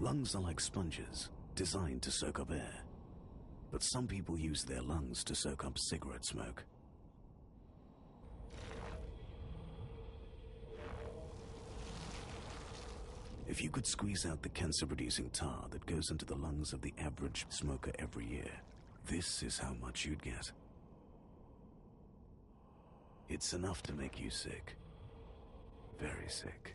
Lungs are like sponges, designed to soak up air. But some people use their lungs to soak up cigarette smoke. If you could squeeze out the cancer-producing tar that goes into the lungs of the average smoker every year, this is how much you'd get. It's enough to make you sick. Very sick.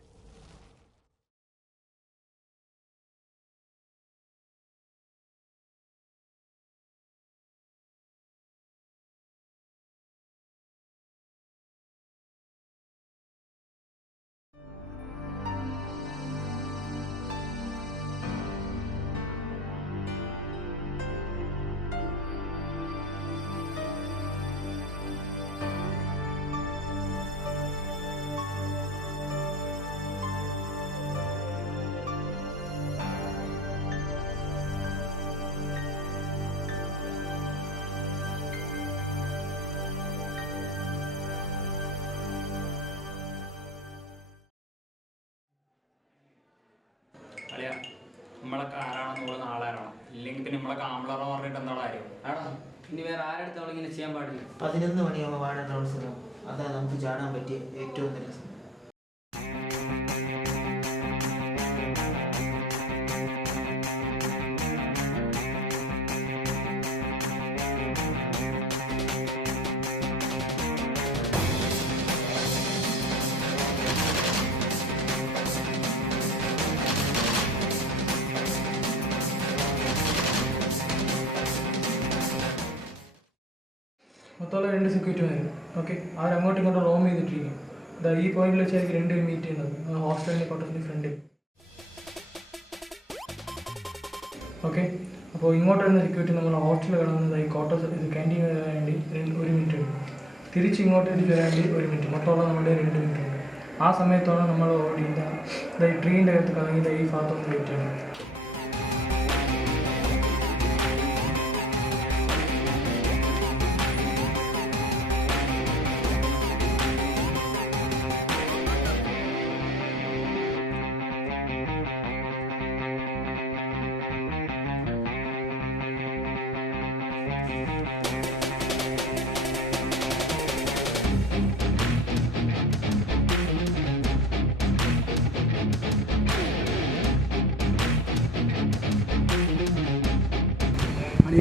നമ്മളൊക്കെ ആരാണെന്നുള്ള നാളാരാണ് ഇല്ലെങ്കിൽ പിന്നെ നമ്മളൊക്കെ ആമ്പിളറ പറഞ്ഞിട്ട് എന്താ കാര്യം ആണോ ഇനി വേറെ ആരെടുത്ത് നമ്മളിങ്ങനെ ചെയ്യാൻ പാടില്ല. 11 മണിയാകുമ്പോൾ വാർഡൻ അവസരം. അതാ നമുക്ക് ചാടാൻ പറ്റിയ ഏറ്റവും നല്ല സമയം. മൊത്തമുള്ള 2 സെക്യൂരിറ്റിമാരും. ഓക്കെ, അവരങ്ങോട്ടും ഇങ്ങോട്ടും റോം ചെയ്തിട്ടിരിക്കും. ഇതാ ഈ പോയിന്റിൽ വെച്ചായിരിക്കും 2 പേരും മീറ്റ് ചെയ്യുന്നത് ഹോസ്റ്റലിൻ്റെ കോട്ടത്തിൻ്റെ ഫ്രണ്ടിൽ. ഓക്കെ, അപ്പോൾ ഇങ്ങോട്ട് വരുന്ന സെക്യൂരിറ്റി നമ്മൾ ഹോസ്റ്റലിൽ കിടന്നത് ഈ കോട്ടസ് ഇത് ക്യാൻറ്റീൻ വരാൻ വേണ്ടി 1 മിനിറ്റ് ഉണ്ട്. തിരിച്ച് ഇങ്ങോട്ട് തിരിച്ച് വരാൻ വേണ്ടി 1 മിനിറ്റ്. മൊത്തമുള്ള നമ്മുടെ 2 മിനിറ്റ് ഉണ്ട്. ആ സമയത്താണ് നമ്മൾ ഓടി ഈ ട്രീൻ്റെ അകത്ത് കറങ്ങി ഈ ഭാഗത്തൊന്ന് വെയിറ്റ് ചെയ്യണം.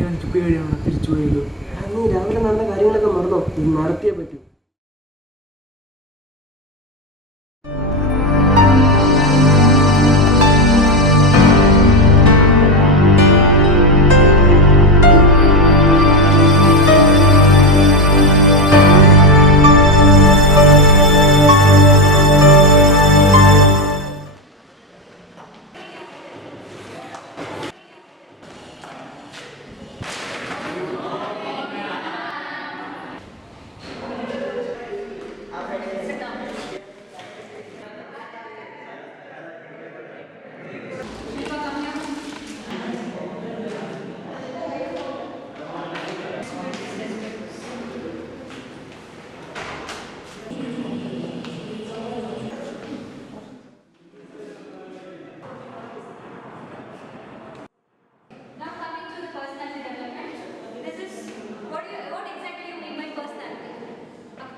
ഞാൻ ചുപ്പി കഴിയാണ് തിരിച്ചു പോയത്. രാവിലെ നടന്ന കാര്യങ്ങളൊക്കെ മറന്നോ? നടത്തിയേ പറ്റൂ.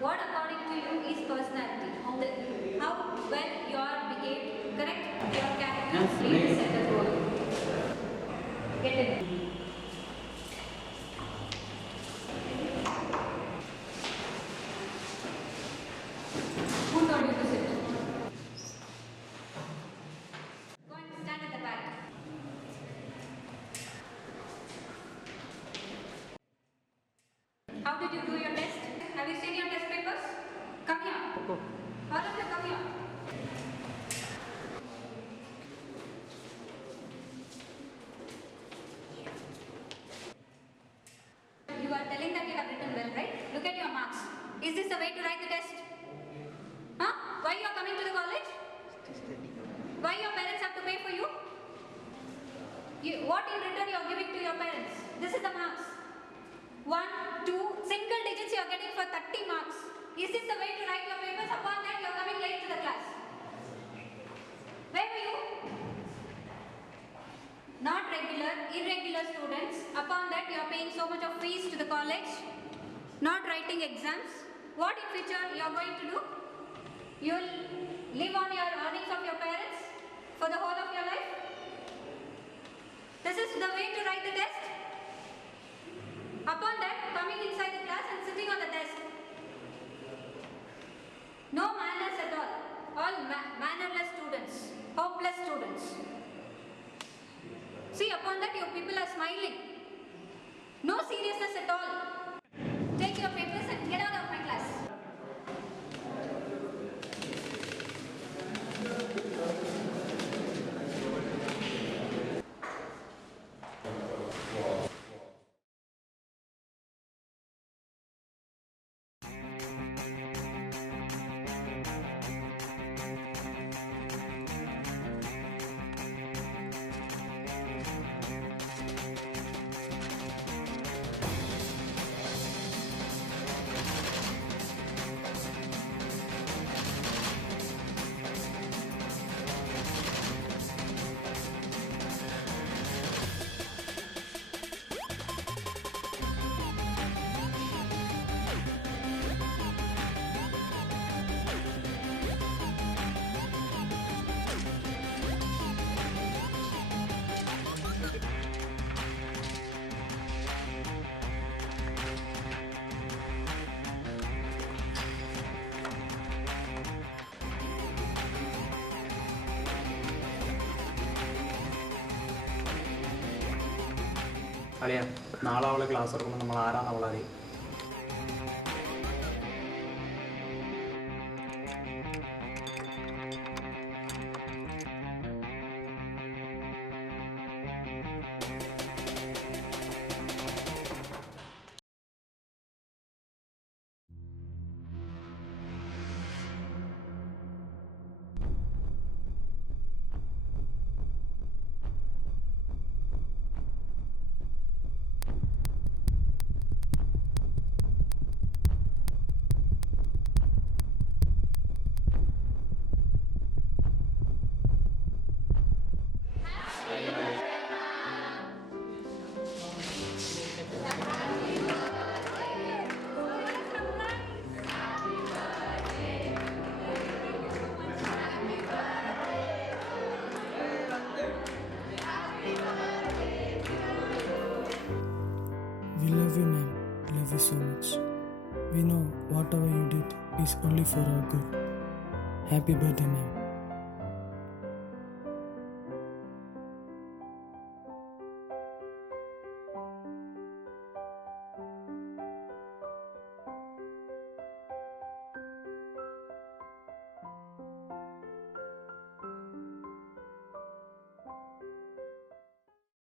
What according to you is personality? How well you are behaved, correct? Your character is set as well. Get it? Who told you to sit? Go and stand at the back. How did you do your test? Have you seen your test papers? Come here. All of you come here. You are telling that you have written well, right? Look at your marks. Is this the way to write the test? Huh? Why you are coming to the college? Why your parents have to pay for you? What in return you are giving to your parents? This is the marks. 1, 2, single digits you are getting for 30 marks. Is this the way to write your papers? Upon that you are coming late to the class. Where were you? fees to the college, not writing exams, what in future you are going to do? You will live on your earnings of your parents for the whole of your life? This is the way to write the test? Upon that, coming inside the class and sitting on the desk. No manners at all mannerless students, hopeless students. See, upon that your people are smiling. No seriousness at all. Take your papers and get out of my class. അളിയാ, നാളെ അവളെ ക്ലാസ് എടുക്കുമ്പോൾ നമ്മൾ ആരാന്ന് അവളറിയും. We love you, ma'am. Love you so much. We know whatever you did is only for our good. Happy birthday, ma'am.